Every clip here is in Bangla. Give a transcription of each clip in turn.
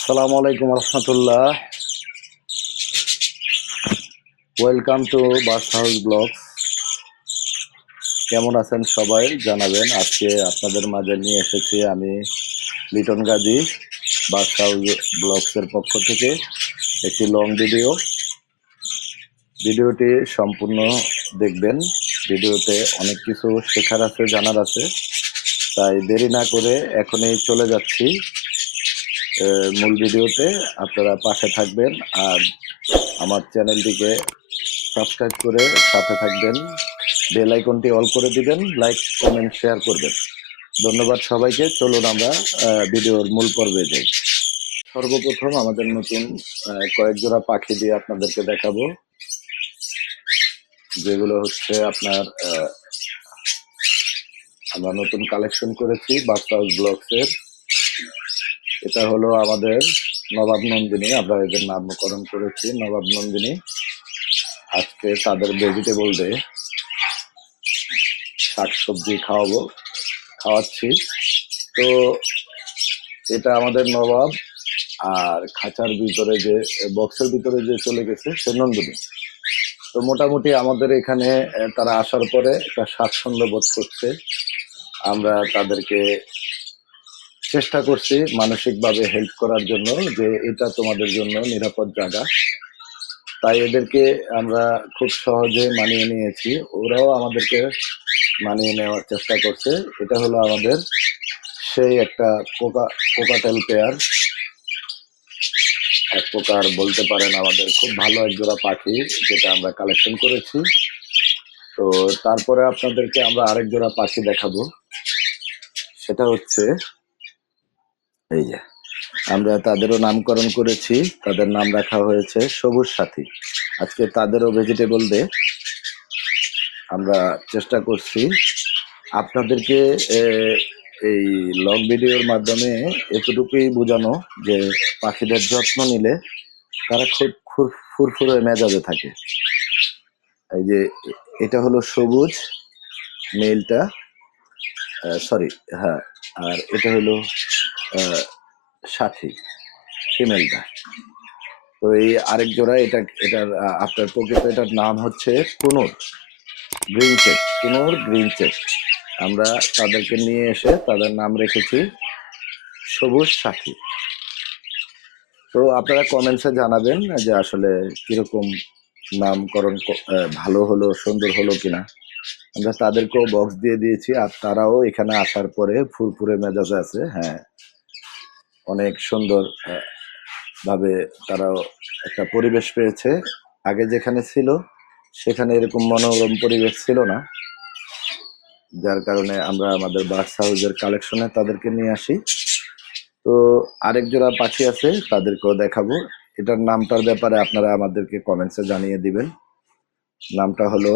আসসালামু আলাইকুম রহমতুল্লাহ। Welcome to bus house blogs. কেমন আছেন সবাই জানাবেন। আজকে আপনাদের মাঝে নিয়ে এসেছি আমি লিটন গাজী, বাস হাউস ব্লগসের পক্ষ থেকে একটি লং ভিডিওটি সম্পূর্ণ দেখবেন। ভিডিওতে অনেক কিছু শেখার আছে, জানার আছে, তাই দেরি না করে এখনই চলে যাচ্ছি মূল ভিডিওতে। আপনারা পাশে থাকবেন আর আমার চ্যানেলটিকে সাবস্ক্রাইব করে সাথে থাকবেন, বেল আইকনটি অল করে দিবেন, লাইক কমেন্ট শেয়ার করবেন। ধন্যবাদ সবাইকে। চলুন আমরা ভিডিওর মূল পর্বে যাই। সর্বপ্রথম আমাদের নতুন কয়েক জোড়া পাখি দিয়ে আপনাদেরকে দেখাবো, যেগুলো হচ্ছে আপনার আমরা নতুন কালেকশন করেছি বাস হাউস ব্লগসের। এটা হলো আমাদের নবাব নন্দিনী, আমরা এদের নামকরণ করেছি নবাব নন্দিনী। আজকে তাদের ভেজিটেবল ডে, শাকসবজি খাওয়াচ্ছি। তো এটা আমাদের নবাব, আর খাঁচার ভিতরে যে বক্সের ভিতরে যে চলে গেছে সে নন্দিনী। তো মোটামুটি আমাদের এখানে তারা আসার পরে একটা স্বাচ্ছন্দ্য বোধ করছে। আমরা তাদেরকে চেষ্টা করছি মানসিকভাবে হেল্প করার জন্য, যে এটা তোমাদের জন্য নিরাপদ জায়গা। তাই এদেরকে আমরা খুব সহজে মানিয়ে নিয়েছি, ওরাও আমাদেরকে মানিয়ে নেওয়ার চেষ্টা করছে। এটা হলো আমাদের সেই একটা কোকাটেল পেয়ার, এক প্রকার বলতে পারেন আমাদের খুব ভালো এক জোড়া পাখি, যেটা আমরা কালেকশন করেছি। তো তারপরে আপনাদেরকে আমরা আরেক জোড়া পাখি দেখাবো, সেটা হচ্ছে এই যে আমরা তাদেরও নামকরণ করেছি, তাদের নাম রাখা হয়েছে সবুজ সাথী। আজকে তাদেরও ভেজিটেবল ডে। আমরা চেষ্টা করছি আপনাদেরকে এই লং ভিডিওর মাধ্যমে এতটুকুই বোঝানো যে পাখিদের যত্ন নিলে তারা খুব ফুরফুরে মেজাজে থাকে। এই যে এটা হলো সবুজ মেলটা, সরি, হ্যাঁ, আর এটা হলো সাথী ফিমেলটা। তো এই আরেক জোড়া, এটার আপনার প্রকৃত এটার নাম হচ্ছে কুনুর গ্রিন চেক। আমরা তাদেরকে নিয়ে এসে তাদের নাম রেখেছি সবুজ সাথী। তো আপনারা কমেন্টসে জানাবেন যে আসলে কিরকম নামকরণ ভালো হলো, সুন্দর হলো কিনা। আমরা তাদেরকেও বক্স দিয়ে দিয়েছি, আর তারাও এখানে আসার পরে ফুরফুরে মেজাজে আছে। হ্যাঁ, অনেক সুন্দর ভাবে তারাও একটা পরিবেশ পেয়েছে। আগে যেখানে ছিল সেখানে এরকম মনোরম পরিবেশ ছিল না, যার কারণে আমরা আমাদের বার্ডস হাউসের কালেকশনে তাদেরকে নিয়ে আসি। তো আরেক জোড়া পাখি আছে, তাদেরকেও দেখাবো। এটার নামটার ব্যাপারে আপনারা আমাদেরকে কমেন্টসে জানিয়ে দিবেন। নামটা হলো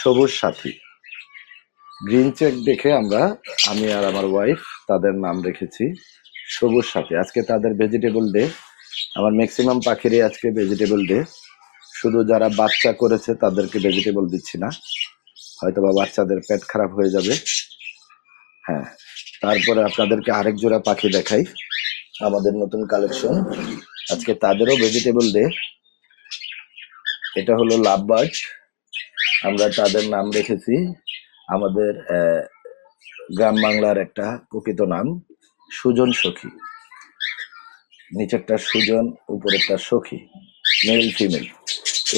সবুজ সাথী গ্রিন চেক দেখে আমি আর আমার ওয়াইফ তাদের নাম রেখেছি সবুজ সাথী। আজকে তাদের ভেজিটেবল ডে। আমার ম্যাক্সিমাম পাখিরই আজকে ভেজিটেবল ডে, শুধু যারা বাচ্চা করেছে তাদেরকে ভেজিটেবল দিচ্ছি না, হয়তো বা বাচ্চাদের পেট খারাপ হয়ে যাবে। হ্যাঁ, তারপরে আপনাদেরকে আরেক জোড়া পাখি দেখাই, আমাদের নতুন কালেকশন। আজকে তাদেরও ভেজিটেবল ডে। এটা হলো লাভ বার্ড, আমরা তাদের নাম রেখেছি আমাদের গ্রাম বাংলার একটা প্রকৃত নাম সুজন সখী। নিচেরটা সুজন, উপরেরটা সখী, মেল ফিমেল।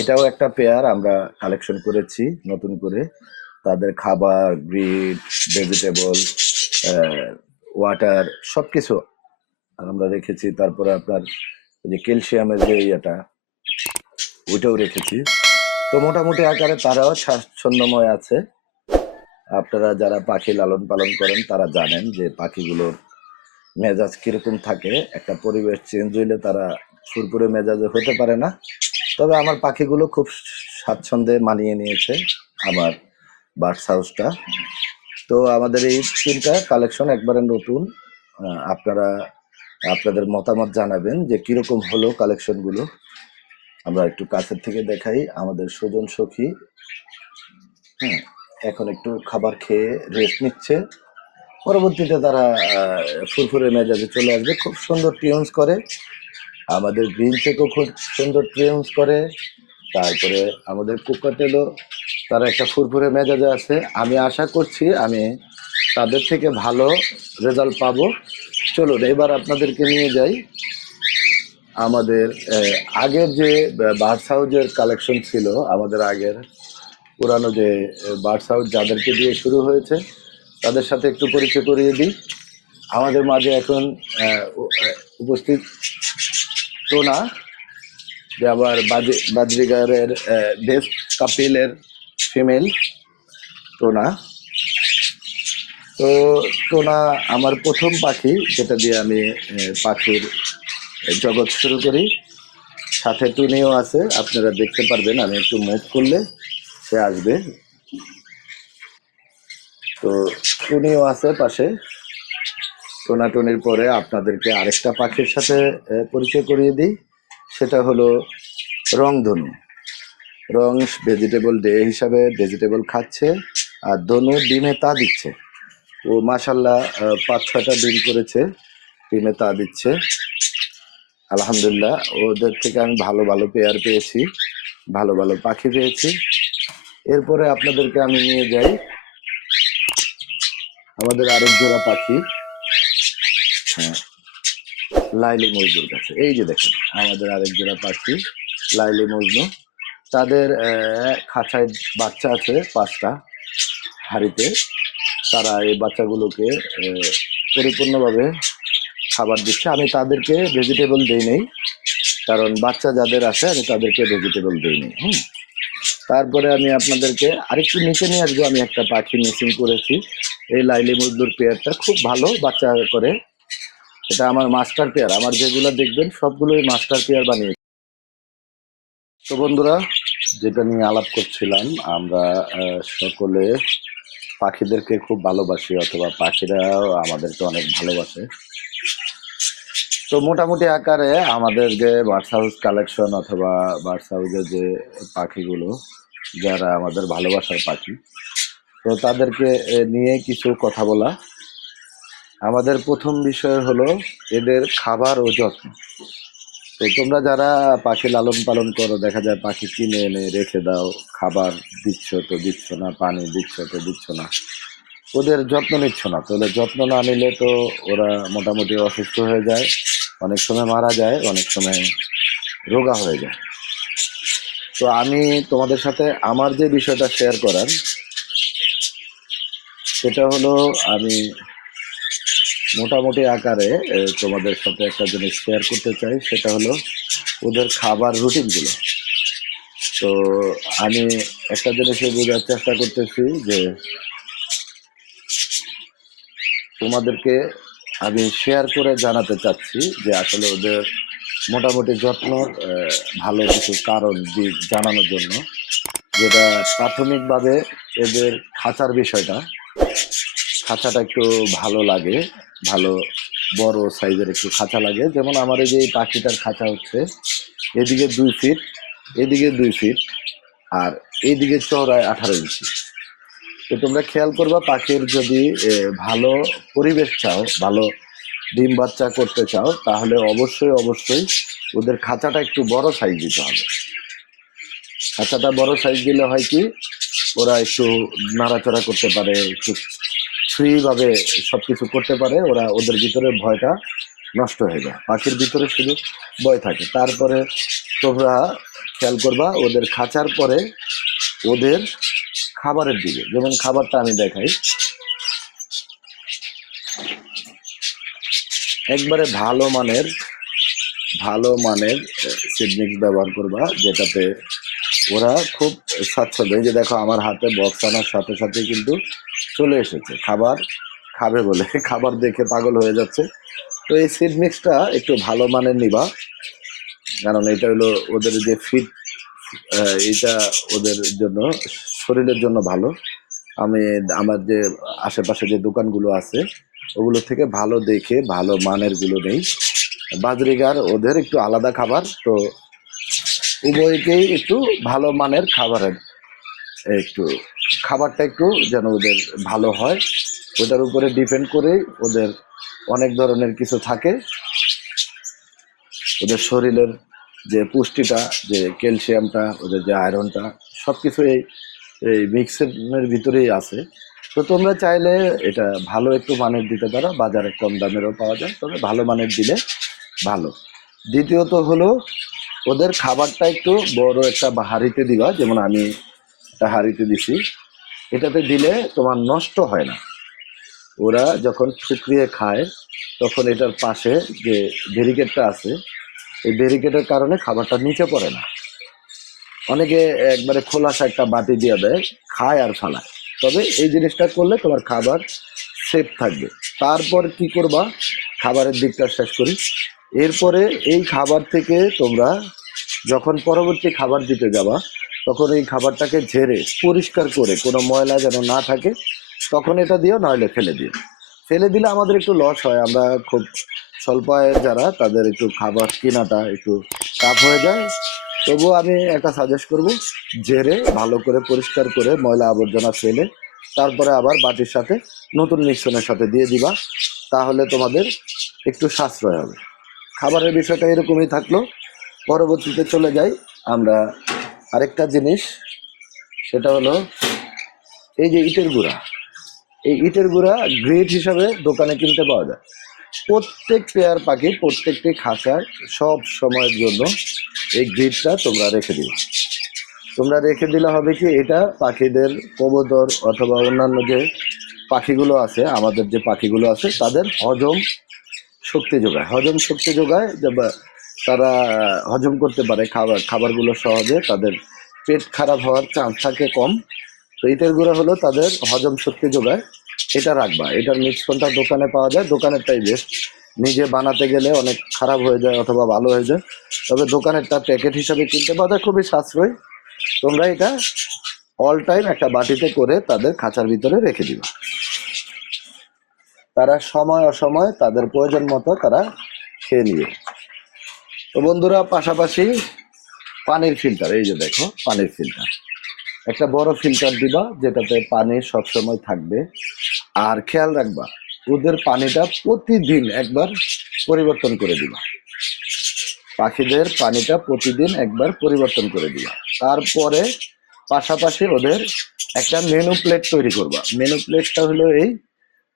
এটাও একটা পেয়ার আমরা কালেকশন করেছি নতুন করে। তাদের খাবার, গ্রিড, ভেজিটেবল, ওয়াটার সবকিছু আমরা রেখেছি। তারপরে আপনার যে ক্যালসিয়ামের যে ইয়েটা, ওইটাও রেখেছি। তো মোটামুটি আকারে তারাও স্বাচ্ছন্দ্যময় আছে। আপনারা যারা পাখি লালন পালন করেন তারা জানেন যে পাখিগুলোর মেজাজ কিরকম থাকে। একটা পরিবেশ চেঞ্জ হইলে তারা ফুরফুরে মেজাজে হতে পারে না। তবে আমার পাখিগুলো খুব স্বাচ্ছন্দ্যে মানিয়ে নিয়েছে আমার বার্ডস হাউসটা। তো আমাদের এই তিনটা কালেকশন একবারে নতুন। আপনারা আপনাদের মতামত জানাবেন যে কিরকম হলো কালেকশনগুলো। আমরা একটু কাছের থেকে দেখাই। আমাদের সুজন সখী এখন একটু খাবার খেয়ে রেস্ট নিচ্ছে। পরবর্তীতে তারা ফুরফুরে মেজাজে চলে আসবে, খুব সুন্দর টিউনস করে। আমাদের গ্রিন চেকও খুব সুন্দর টিউনস করে। তারপরে আমাদের কোকাটেলও তারা একটা ফুরফুরে মেজাজে আছে। আমি আশা করছি আমি তাদের থেকে ভালো রেজাল্ট পাবো। চলুন এবার আপনাদেরকে নিয়ে যাই আমাদের আগের যে বার্ডস হাউজের কালেকশন ছিল, আমাদের আগের পুরানো যে বার্ডস হাউস যাদেরকে দিয়ে শুরু হয়েছে তাদের সাথে একটু পরিচয় করিয়ে দিই। আমাদের মাঝে এখন উপস্থিত টোনা, যে আবার বাজরিগারের বেস্ট কাপিলের ফিমেল টোনা। তো টোনা আমার প্রথম পাখি, যেটা দিয়ে আমি পাখির জগৎ শুরু করি। সাথে টুনিও আছে, আপনারা দেখতে পারবেন আমি একটু মুভ করলে সে আসবে। তো টুনিও আছে পাশে। টোনাটুনির পরে আপনাদেরকে আরেকটা পাখির সাথে পরিচয় করিয়ে দিই, সেটা হলো রংধনু। রং ভেজিটেবল ডে হিসাবে ভেজিটেবল খাচ্ছে, আর ধনু ডিমে তা দিচ্ছে। ও মাশাল্লাহ 5-6টা ডিম করেছে, ডিমে তা দিচ্ছে। আলহামদুলিল্লাহ, ওদের থেকে আমি ভালো ভালো পেয়ার পেয়েছি, ভালো ভালো পাখি পেয়েছি। এরপরে আপনাদেরকে আমি নিয়ে যাই আমাদের আরেক জোড়া পাখি, হ্যাঁ, লাইলি মজনুর কাছে। এই যে দেখেন আমাদের আরেক জোড়া পাখি লাইলি মজনু। তাদের খাঁচায় বাচ্চা আছে 5টা হাঁড়িতে। তারা এই বাচ্চাগুলোকে পরিপূর্ণভাবে খাবার দিচ্ছে। আমি তাদেরকে ভেজিটেবল দিই নেই, কারণ বাচ্চা যাদের আছে আমি তাদেরকে ভেজিটেবল দিই নেই। তারপরে আমি আপনাদেরকে আরেকটু নিচে নিয়ে আসবো। আমি একটা পাখি মিসিং করেছি, এই লাইলি মজদুর পেয়ারটা খুব ভালো বাচ্চা করে। এটা আমার মাস্টার পেয়ার, আমার যেগুলো দেখবেন সবগুলোই মাস্টার পেয়ার বানিয়েছি। তো বন্ধুরা, যেটা নিয়ে আলাপ করছিলাম, আমরা সকলে পাখিদেরকে খুব ভালোবাসি, অথবা পাখিরাও আমাদেরকে অনেক ভালোবাসে। তো মোটামুটি আকারে আমাদের যে বার্ডস হাউস কালেকশন অথবা বার্ডস হাউসের যে পাখিগুলো, যারা আমাদের ভালোবাসার পাখি, তো তাদেরকে নিয়ে কিছু কথা বলা। আমাদের প্রথম বিষয় হলো এদের খাবার ও যত্ন। তো তোমরা যারা পাখি লালন পালন করো, দেখা যায় পাখি কিনে এনে রেখে দাও, খাবার দিচ্ছ তো দিচ্ছ না, পানি দিচ্ছ তো দিচ্ছ না, ওদের যত্ন নিচ্ছ না। তাহলে যত্ন না নিলে তো ওরা মোটামুটি অসুস্থ হয়ে যায়, অনেক সময় মারা যায়, অনেক সময় রোগা হয়ে যায়। তো আমি তোমাদের সাথে আমার যে বিষয়টা শেয়ার করার, সেটা হলো আমি মোটামুটি আকারে তোমাদের সাথে একটা জিনিস শেয়ার করতে চাই, সেটা হলো ওদের খাবার রুটিনগুলো। তো আমি একটা জিনিসে বোঝার চেষ্টা করতেছি যে তোমাদেরকে আমি শেয়ার করে জানাতে চাচ্ছি যে আসলে ওদের মোটামুটি যত্ন ভালো কিছু কারণ দিক জানানোর জন্য। যেটা প্রাথমিকভাবে এদের খাঁচার বিষয়টা, খাঁচাটা একটু ভালো লাগে, ভালো বড় সাইজের একটু খাঁচা লাগে। যেমন আমার এই যে পাখিটার খাঁচা হচ্ছে এদিকে 2 ফিট, এদিকে 2 ফিট, আর এইদিকে চওড়ায় 18 ইঞ্চি। তো তোমরা খেয়াল করবা, পাখির যদি ভালো পরিবেশ চাও, ভালো ডিম বাচ্চা করতে চাও, তাহলে অবশ্যই অবশ্যই ওদের খাঁচাটা একটু বড় সাইজ দিতে হবে। খাঁচাটা বড় সাইজ দিলে হয় কি, ওরা একটু নাড়াচাড়া করতে পারে, একটু ফ্রিভাবে সবকিছু করতে পারে। ওরা ওদের ভিতরে ভয়টা নষ্ট হয়ে যায়, পাখির ভিতরে শুধু ভয় থাকে। তারপরে তোমরা খেয়াল করবা ওদের খাঁচার পরে ওদের খাবারের দিকে। যেমন খাবারটা আমি দেখাই, একবারে ভালো মানের সিডমিক্স ব্যবহার করবা, যেটাতে ওরা খুব স্বাচ্ছন্দ্য। এই যে দেখো আমার হাতে বক্স আনার সাথে সাথে কিন্তু চলে এসেছে খাবার খাবে বলে, খাবার দেখে পাগল হয়ে যাচ্ছে। তো এই সিড মিক্সটা একটু ভালো মানের নিবা, কারণ এটা হলো ওদের যে ফিড, এটা ওদের জন্য, শরীরের জন্য ভালো। আমি আমার যে আশেপাশে যে দোকানগুলো আছে ওগুলো থেকে ভালো দেখে ভালো মানের গুলো নেই। বাজরিগার ওদের একটু আলাদা খাবার, তো উভয়কেই একটু ভালো মানের খাবারের একটু খাবারটা একটু যেন ওদের ভালো হয়, ওটার উপরে ডিপেন্ড করে ওদের অনেক ধরনের কিছু থাকে, ওদের শরীরের যে পুষ্টিটা, যে ক্যালসিয়ামটা, ওদের যে আয়রনটা, সব কিছু এই মিক্সের ভিতরেই আছে। তো তোমরা চাইলে এটা ভালো একটু মানের দিতে পারো, বাজারে কম দামেরও পাওয়া যায়, তবে ভালো মানের দিলে ভালো। দ্বিতীয়ত হলো ওদের খাবারটা একটু বড় একটা হাঁড়িতে দিবা, যেমন আমি একটা হাঁড়িতে দিছি, এটাতে দিলে তোমার নষ্ট হয় না। ওরা যখন শুকিয়ে খায় তখন এটার পাশে যে ব্যারিকেডটা আছে, এই ব্যারিকেডের কারণে খাবারটা নিচে পড়ে না। অনেকে একবারে খোলাসা একটা বাটি দিয়ে দেয়, খায় আর ফালায়। তবে এই জিনিসটা করলে তোমার খাবার সেফ থাকবে। তারপর কি করবা, খাবারের দিকটা শেষ করি। এরপরে এই খাবার থেকে তোমরা যখন পরবর্তী খাবার দিতে যাবা, তখন এই খাবারটাকে ঝেড়ে পরিষ্কার করে, কোনো ময়লা যেন না থাকে, তখন এটা দিও, নইলে ফেলে দিও। ফেলে দিলে আমাদের একটু লস হয়, আমরা খুব স্বল্প আয়ের যারা, তাদের একটু খাবার কেনাটা একটু টাফ হয়ে যায়। তবুও আমি একটা সাজেস্ট করব, ঝেড়ে ভালো করে পরিষ্কার করে ময়লা আবর্জনা ফেলে তারপরে আবার বাটির সাথে নতুন মিশ্রণের সাথে দিয়ে দিবা, তাহলে তোমাদের একটু সাশ্রয় হবে। খাবারের বিষয়টা এরকমই থাকলো। পরবর্তীতে চলে যাই আমরা আরেকটা জিনিস, সেটা হলো এই যে ইটের গুঁড়া। এই ইটের গুঁড়া গ্রেড হিসাবে দোকানে কিনতে পাওয়া যায়। প্রত্যেক পেয়ার পাখি, প্রত্যেকটি খাঁচায় সব সময়ের জন্য এই গ্রিডটা তোমরা রেখে দিবে। তোমরা রেখে দিলে হবে কি, এটা পাখিদের কবুতর অথবা অন্যান্য যে পাখিগুলো আছে, আমাদের যে পাখিগুলো আছে, তাদের হজম শক্তি যোগায়। হজম শক্তি যোগায় যে তারা হজম করতে পারে খাবারগুলো সহজে, তাদের পেট খারাপ হওয়ার চান্স থাকে কম। তো ইটের গুঁড়া হলো তাদের হজম শক্তি যোগায়। এটা রাখবা, এটার মিশ্রণটা দোকানে পাওয়া যায়, দোকানেরটাই বেস্ট। নিজে বানাতে গেলে অনেক খারাপ হয়ে যায় অথবা ভালো হয়ে যায়, তবে দোকানেরটা প্যাকেট হিসাবে কিনতে পাওয়া যায়, খুবই সাশ্রয়ী। তোমরা এটা অল টাইম একটা বাটিতে করে তাদের খাঁচার ভিতরে রেখে দিবা। তারা সময় অসময় তাদের প্রয়োজন মতো তারা খেয়ে নিবে। তো বন্ধুরা, পাশাপাশি পানির ফিল্টার, এই যে দেখো পানির ফিল্টার, একটা বড় ফিল্টার দিবা যেটাতে পানি সবসময় থাকবে। আর খেয়াল রাখবা, ওদের পানিটা প্রতিদিন একবার পরিবর্তন করে দিবা। পাখিদের পানিটা প্রতিদিন একবার পরিবর্তন করে দিবা। তারপরে পাশাপাশি ওদের একটা মেনু প্লেট তৈরি করবা। মেনু প্লেটটা হলো এই,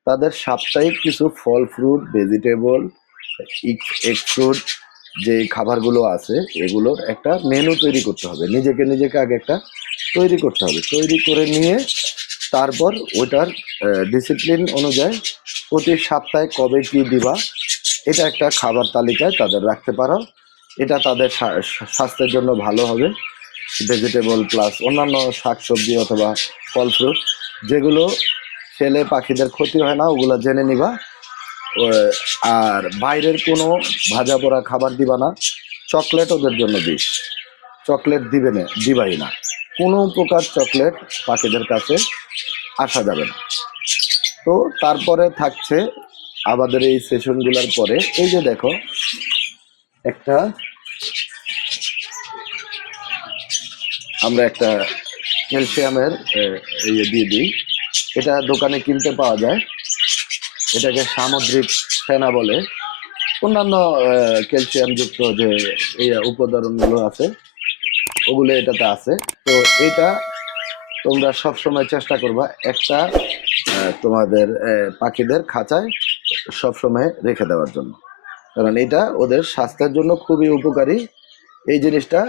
তাদের সাপ্তাহিক কিছু ফল, ফ্রুট, ভেজিটেবল, এগ ফ্রুট, যে খাবারগুলো আছে এগুলোর একটা মেনু তৈরি করতে হবে। নিজেকে আগে একটা তৈরি করতে হবে। তৈরি করে নিয়ে তারপর ওটার ডিসিপ্লিন অনুযায়ী প্রতি সপ্তাহে কবে কি দিবা, এটা একটা খাবার তালিকায় তাদের রাখতে পারো। এটা তাদের স্বাস্থ্যের জন্য ভালো হবে। ভেজিটেবল প্লাস অন্যান্য শাকসবজি অথবা ফল ফ্রুট, যেগুলো খেলে পাখিদের ক্ষতি হয় না, ওগুলো জেনে নিবা। আর বাইরের কোনো ভাজা পোড়া খাবার দিবা না। চকলেট ওদের জন্য বিষ, চকলেট দিবাই না। কোনো প্রকার চকলেট পাখিদের কাছে আসা যাবে না। তো তারপরে থাকছে আমাদের এই সেশনগুলোর পরে, এই যে দেখো একটা, আমরা একটা ক্যালসিয়ামের দিয়ে দিই। এটা দোকানে কিনতে পাওয়া যায়, এটাকে সামুদ্রিক ফেনা বলে। অন্যান্য ক্যালসিয়াম যুক্ত যে এই উপাদানগুলো আছে ওগুলো এটাতে আছে। তো এটা তোমরা সবসময় চেষ্টা করবা একটা তোমাদের পাখিদের খাঁচায় সবসময় রেখে দেওয়ার জন্য, কারণ এটা ওদের স্বাস্থ্যের জন্য খুবই উপকারী। এই জিনিসটা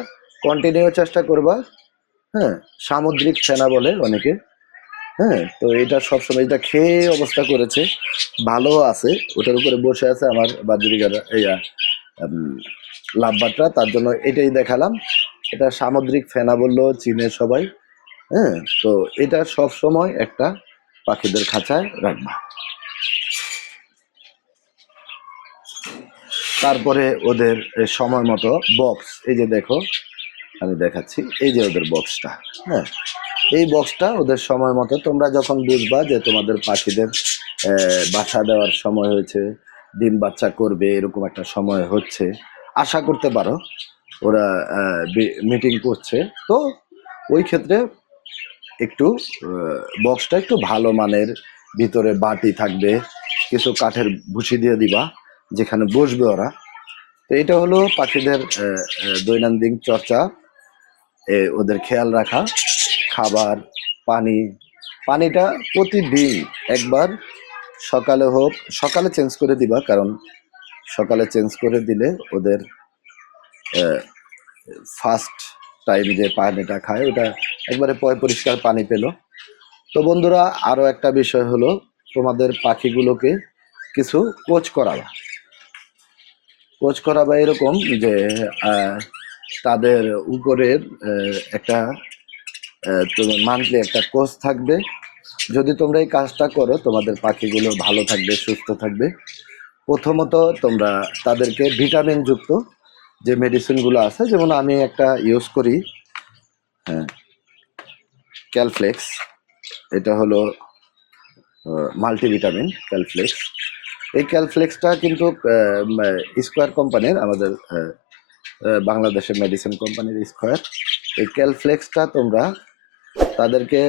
কন্টিনিউ চেষ্টা করবা। হ্যাঁ, সামুদ্রিক ফেনা বলে অনেকে। হ্যাঁ, তো এটা সবসময়, এটা খেয়ে অবস্থা করেছে, ভালো আছে, ওটার উপরে বসে আছে আমার বাজরিগারা লাভবারটা, তার জন্য এটাই দেখালাম। এটা সামুদ্রিক ফেনা বললেও চিনে সবাই। হ্যাঁ, তো এটা সব সময় একটা পাখিদের খাঁচায় রাখবা। তারপরে ওদের সময় মতো বক্স, এই যে দেখো আমি দেখাচ্ছি, এই যে ওদের বক্সটা। হ্যাঁ, এই বক্সটা ওদের সময় মতো, তোমরা যখন বুঝবা যে তোমাদের পাখিদের বাসা দেওয়ার সময় হয়েছে, ডিম বাচ্চা করবে, এরকম একটা সময় হচ্ছে, আশা করতে পারো ওরা মিটিং করছে, তো ওই ক্ষেত্রে একটু বক্সটা একটু ভালো মানের ভিতরে বাটি থাকবে, কিছু কাঠের ভুসি দিয়ে দিবা যেখানে বসবে ওরা। তো এটা হলো পাখিদের দৈনন্দিন চর্চা, ওদের খেয়াল রাখা, খাবার, পানি। পানিটা প্রতিদিন একবার সকালে হোক, সকালে চেঞ্জ করে দিবা, কারণ সকালে চেঞ্জ করে দিলে ওদের ফার্স্ট টাইম যে পানিটা খায় ওটা একবারে পরিষ্কার পানি পেলো। তো বন্ধুরা, আরও একটা বিষয় হলো তোমাদের পাখিগুলোকে কিছু কোচ করাবা এরকম যে তাদের উপরের একটা মান্থলি একটা কোচ থাকবে। যদি তোমরা এই কাজটা করো তোমাদের পাখিগুলো ভালো থাকবে, সুস্থ থাকবে। প্রথমত তোমরা তাদেরকে ভিটামিন যুক্ত যে মেডিসিনগুলো আছে, যেমন আমি একটা ইউজ করি ক্যালফ্লেক্স, এটা হলো মাল্টিভিটামিন ক্যালফ্লেক্স। এই ক্যালফ্লেক্সটা কিন্তু স্কোয়ার কোম্পানির, আমাদের বাংলাদেশের মেডিসিন কোম্পানির স্কোয়ার। এই ক্যালফ্লেক্সটা তোমরা তাদেরকে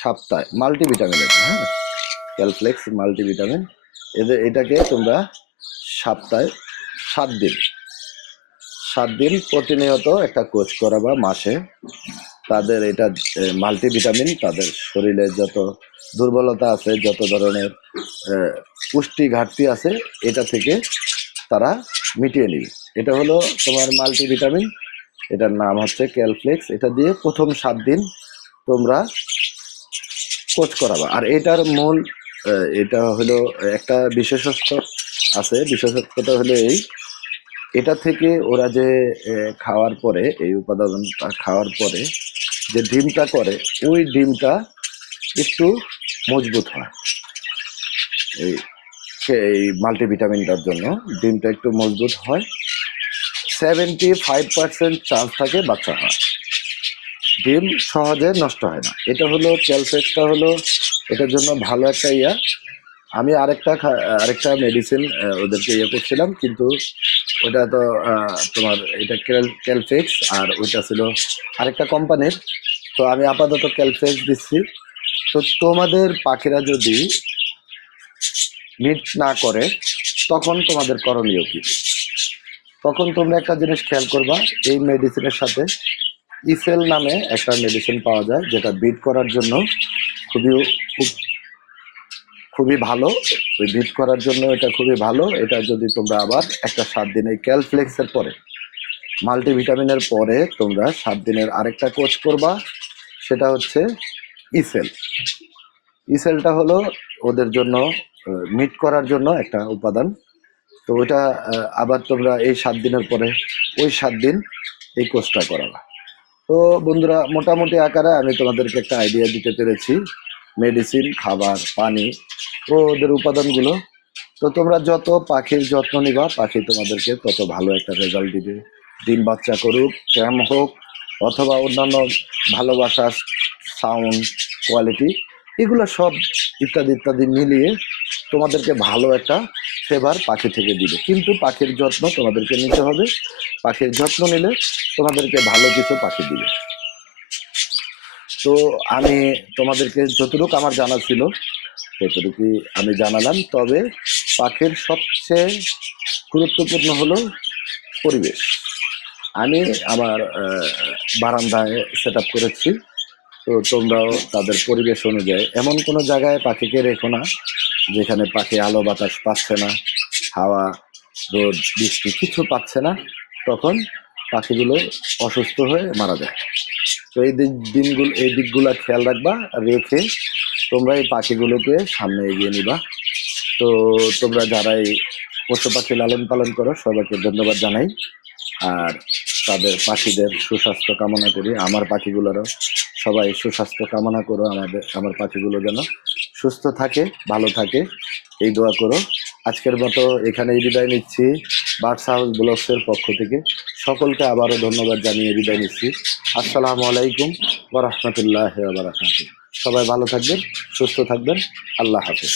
সপ্তাহে মাল্টিভিটামিন, এটা হ্যাঁ ক্যালফ্লেক্স মাল্টিভিটামিন, এটাকে তোমরা সপ্তাহে 7 দিন প্রতিনিয়ত একটা কোচ করাবা মাসে। তাদের এটা মাল্টিভিটামিন তাদের শরীরে যত দুর্বলতা আছে, যত ধরনের পুষ্টি ঘাটতি আছে, এটা থেকে তারা মিটিয়ে নিবে। এটা হলো তোমার মাল্টিভিটামিন, এটার নাম হচ্ছে ক্যালফ্লেক্স। এটা দিয়ে প্রথম 7 দিন তোমরা কোচ করাবা। আর এটার মূল এটা হলো একটা বিশেষত্ব আছে, বিশেষত্বটা হলো এটা থেকে ওরা যে খাওয়ার পরে, এই উপাদানটা খাওয়ার পরে যে ডিমটা করে, ওই ডিমটা একটু মজবুত হয়। এই মাল্টিভিটামিনটার জন্য ডিমটা একটু মজবুত হয়। 75% চান্স থাকে বাচ্চা হয়, ডিম সহজে নষ্ট হয় না। এটা হলো ক্যালফ্লেক্সটা হলো এটার জন্য ভালো একটা আমি আরেকটা মেডিসিন ওদেরকে করছিলাম, কিন্তু ওটা তো তোমার এটা ক্যালফ্লেক্স আর ওইটা ছিল আরেকটা কোম্পানির। তো আমি আপাতত ক্যালফ্লেক্স দিচ্ছি। তো তোমাদের পাখিরা যদি মিট না করে তখন তোমাদের করণীয় কি? তখন তোমরা একটা জিনিস খেয়াল করবা, এই মেডিসিনের সাথে ইসেল নামে একটা মেডিসিন পাওয়া যায়, যেটা বিট করার জন্য খুবই ভালো। ওই বিট করার জন্য এটা খুবই ভালো। এটা যদি তোমরা আবার একটা 7 দিন এই ক্যালফ্লেক্সের পরে, মাল্টিভিটামিনের পরে তোমরা 7 দিনের আরেকটা কোচ করবা, সেটা হচ্ছে ইসেলটা হলো ওদের জন্য মিট করার জন্য একটা উপাদান। তো ওইটা আবার তোমরা এই 7 দিনের পরে ওই 7 দিন এই কোর্সটা করাবা। তো বন্ধুরা, মোটামুটি আকারে আমি তোমাদেরকে একটা আইডিয়া দিতে পেরেছি মেডিসিন, খাবার, পানি ও ওদের উপাদানগুলো। তো তোমরা যত পাখির যত্ন নিবা, পাখি তোমাদেরকে তত ভালো একটা রেজাল্ট দিবে। ডিম বাচ্চা করুক, ক্যাম হোক, অথবা অন্যান্য ভালোবাসা, সাউন্ড কোয়ালিটি, এগুলো সব ইত্যাদি ইত্যাদি মিলিয়ে তোমাদেরকে ভালো একটা ফেভার পাখি থেকে দিবে। কিন্তু পাখির যত্ন তোমাদেরকে নিতে হবে। পাখির যত্ন নিলে তোমাদেরকে ভালো কিছু পাখি দিবে। তো আমি তোমাদেরকে যতটুকু আমার জানা ছিল ততটুকু আমি জানালাম। তবে পাখির সবচেয়ে গুরুত্বপূর্ণ হলো পরিবেশ। আমি আমার বারান্দায় সেট আপ করেছি। তো তোমরাও তাদের পরিবেশ অনুযায়ী এমন কোনো জায়গায় পাখিকে রেখো না যেখানে পাখি আলো বাতাস পাচ্ছে না, হাওয়া, রোদ, বৃষ্টি কিছু পাচ্ছে না, তখন পাখিগুলো অসুস্থ হয়ে মারা যায়। তো এই দিকগুলো খেয়াল রাখবা, রেখে তোমরা এই পাখিগুলোকে সামনে এগিয়ে নিবা। তো তোমরা যারা এই পশু পাখি লালন পালন করো সবাইকে ধন্যবাদ জানাই, আর তাদের পাখিদের সুস্বাস্থ্য কামনা করি। আমার পাখিগুলোরও সবাই সুস্বাস্থ্য কামনা করো, আমার পাখিগুলো যেন সুস্থ থাকে, ভালো থাকে, এই দোয়া করো। আজকের মতো এখানেই বিদায় নিচ্ছি বার্ডস হাউস ব্লগসের পক্ষ থেকে। সকলকে আবারও ধন্যবাদ জানিয়ে বিদায় নিচ্ছি। আসসালামু আলাইকুম ওয়া রাহমাতুল্লাহি ওয়া বারাকাতুহু। সবাই ভালো থাকবেন, সুস্থ থাকবেন। আল্লাহ হাফেজ।